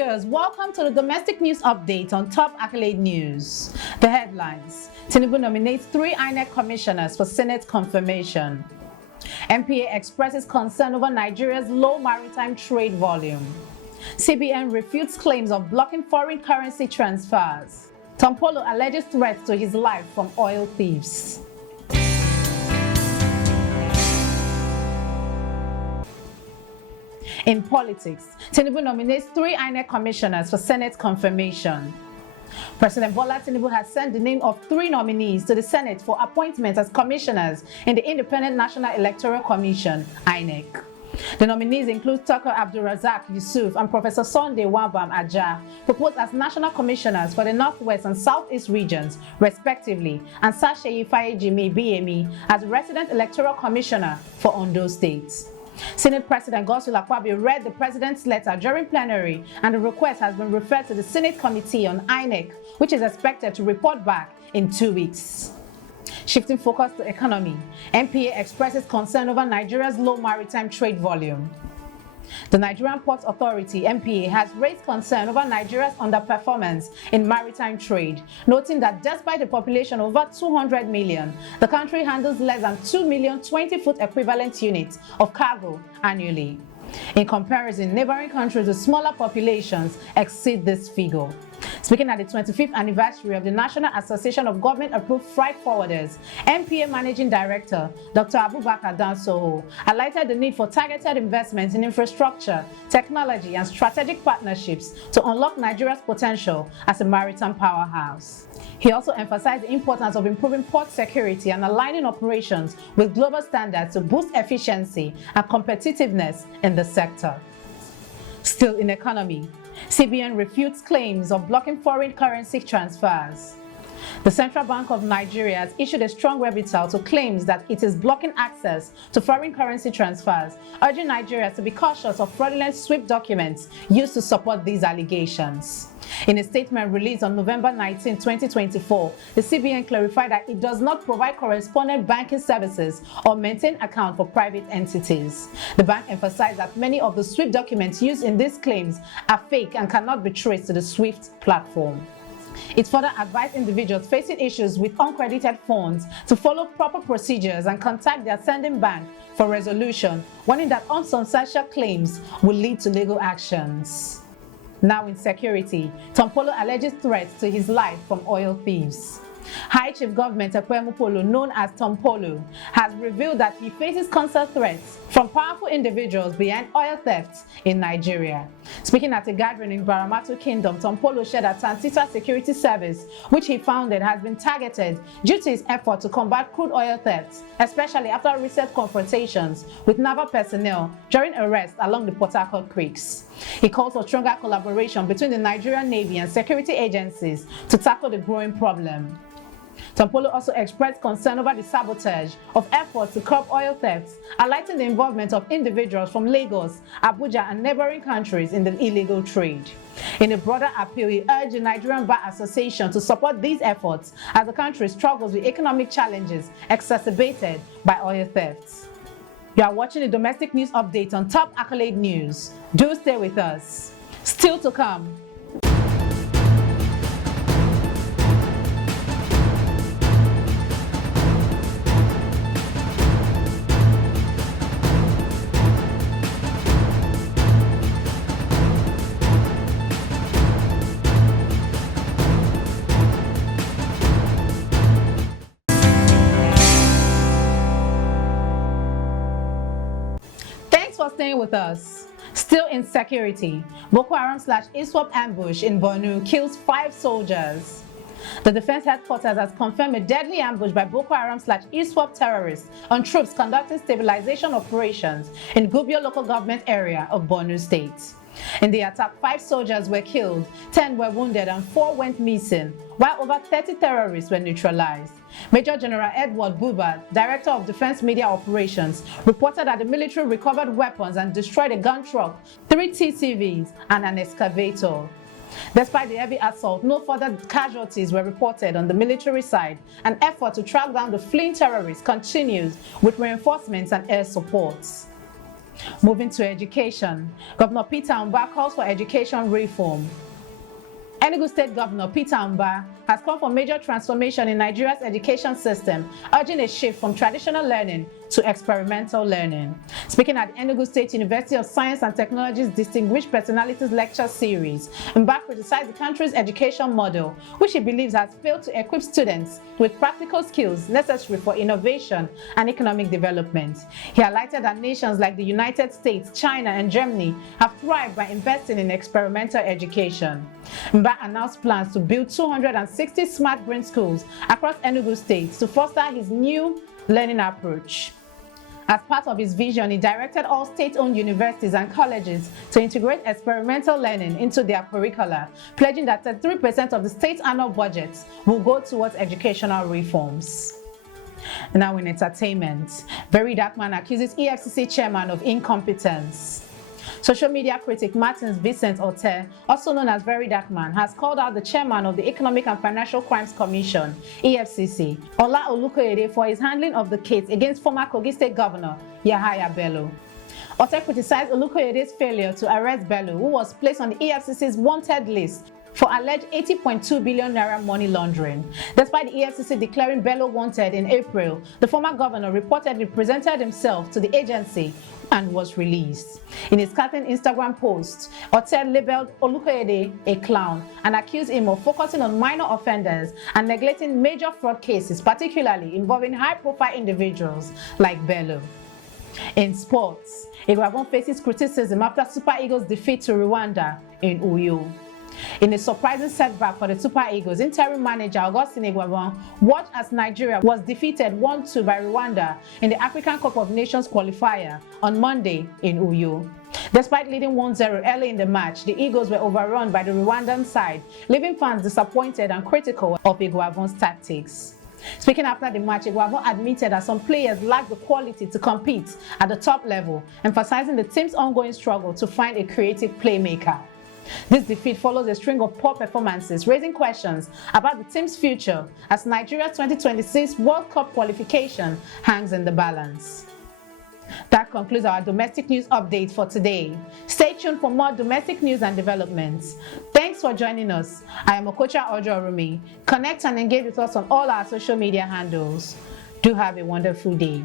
Viewers, welcome to the domestic news update on Top Accolade News. The headlines: Tinubu nominates 3 Inec commissioners for Senate confirmation. MPA expresses concern over Nigeria's low maritime trade volume. CBN refutes claims of blocking foreign currency transfers. Tompolo alleges threats to his life from oil thieves. In politics, Tinubu nominates 3 Inec commissioners for Senate confirmation. President Bola Tinubu has sent the name of 3 nominees to the Senate for appointment as commissioners in the Independent National Electoral Commission, Inec. The nominees include Dr. Abdulrazak Yusuf and Professor Sunday Wabam Ajah, proposed as national commissioners for the Northwest and Southeast regions, respectively, and Sasheyi Fayejimi BME as resident electoral commissioner for Ondo State. Senate President Godswill Akpabio read the President's letter during plenary, and the request has been referred to the Senate Committee on Inec, which is expected to report back in 2 weeks. Shifting focus to economy, MPA expresses concern over Nigeria's low maritime trade volume. The Nigerian Ports Authority, MPA, has raised concern over Nigeria's underperformance in maritime trade, noting that despite a population of over 200 million, the country handles less than 2 million 20-foot equivalent units of cargo annually. In comparison, neighboring countries with smaller populations exceed this figure. Speaking at the 25th anniversary of the National Association of Government-Approved Freight Forwarders, MPA Managing Director Dr. Abubakar Dansoho highlighted the need for targeted investments in infrastructure, technology, and strategic partnerships to unlock Nigeria's potential as a maritime powerhouse. He also emphasized the importance of improving port security and aligning operations with global standards to boost efficiency and competitiveness in the sector. Still in economy, CBN refutes claims of blocking foreign currency transfers. The Central Bank of Nigeria has issued a strong rebuttal to claims that it is blocking access to foreign currency transfers, urging Nigerians to be cautious of fraudulent SWIFT documents used to support these allegations. In a statement released on November 19, 2024, the CBN clarified that it does not provide correspondent banking services or maintain accounts for private entities. The bank emphasized that many of the SWIFT documents used in these claims are fake and cannot be traced to the SWIFT platform. It further advised individuals facing issues with uncredited funds to follow proper procedures and contact their sending bank for resolution, warning that unsubstantial claims will lead to legal actions. Now in security, Tompolo alleges threats to his life from oil thieves. High Chief Government Ekwemupolo, known as Tompolo, has revealed that he faces constant threats from powerful individuals behind oil thefts in Nigeria. Speaking at a gathering in Baramatu Kingdom, Tompolo shared that Santita Security Service, which he founded, has been targeted due to his effort to combat crude oil thefts, especially after recent confrontations with naval personnel during arrests along the Port Harcourt creeks. He called for stronger collaboration between the Nigerian Navy and security agencies to tackle the growing problem. Tompolo also expressed concern over the sabotage of efforts to curb oil thefts, highlighting the involvement of individuals from Lagos, Abuja, and neighboring countries in the illegal trade. In a broader appeal, he urged the Nigerian Bar Association to support these efforts as the country struggles with economic challenges exacerbated by oil thefts. You are watching the domestic news update on Top Accolade News. Do stay with us. Still to come. For staying with us. Still in security, Boko Haram / ISWAP ambush in Borno kills 5 soldiers. The defense headquarters has confirmed a deadly ambush by Boko Haram / ISWAP terrorists on troops conducting stabilization operations in Gubio local government area of Borno State. In the attack, 5 soldiers were killed, 10 were wounded, and 4 went missing, while over 30 terrorists were neutralized. Major General Edward Buba, Director of Defense Media Operations, reported that the military recovered weapons and destroyed a gun truck, 3 TCVs, and an excavator. Despite the heavy assault, no further casualties were reported on the military side. An effort to track down the fleeing terrorists continues with reinforcements and air supports. Moving to education, Governor Peter Mba calls for education reform. Enugu State Governor Peter Mba has called for major transformation in Nigeria's education system, urging a shift from traditional learning to experimental learning. Speaking at the Enugu State University of Science and Technology's Distinguished Personalities Lecture Series, Mba criticized the country's education model, which he believes has failed to equip students with practical skills necessary for innovation and economic development. He highlighted that nations like the United States, China, and Germany have thrived by investing in experimental education. Mba announced plans to build 260 smart brain schools across Enugu State to foster his new learning approach. As part of his vision, he directed all state-owned universities and colleges to integrate experimental learning into their curricula, pledging that 33% of the state's annual budget will go towards educational reforms. Now in entertainment, Very Dark Man accuses EFCC chairman of incompetence. Social media critic Martins Vincent Ote, also known as Very Dark Man, has called out the chairman of the Economic and Financial Crimes Commission, EFCC, Ola Olukoyede, for his handling of the case against former Kogi State Governor Yahaya Bello. Ote criticized Olukoyede's failure to arrest Bello, who was placed on the EFCC's wanted list for alleged 80.2 billion naira money laundering. Despite the EFCC declaring Bello wanted in April, the former governor reportedly presented himself to the agency and was released. In his scathing Instagram post, Ote labeled Olukoyede a clown and accused him of focusing on minor offenders and neglecting major fraud cases, particularly involving high-profile individuals like Bello. In sports, Igwavon faces criticism after Super Eagles' defeat to Rwanda in Uyo. In a surprising setback for the Super Eagles, interim manager Augustine Igwavon watched as Nigeria was defeated 1-2 by Rwanda in the African Cup of Nations qualifier on Monday in Uyo. Despite leading 1-0 early in the match, the Eagles were overrun by the Rwandan side, leaving fans disappointed and critical of Igwavon's tactics. Speaking after the match, Igwavon admitted that some players lacked the quality to compete at the top level, emphasizing the team's ongoing struggle to find a creative playmaker. This defeat follows a string of poor performances, raising questions about the team's future as Nigeria's 2026 World Cup qualification hangs in the balance. That concludes our domestic news update for today. Stay tuned for more domestic news and developments. Thanks for joining us. I am Okocha Ojo-Rumi. Connect and engage with us on all our social media handles. Do have a wonderful day.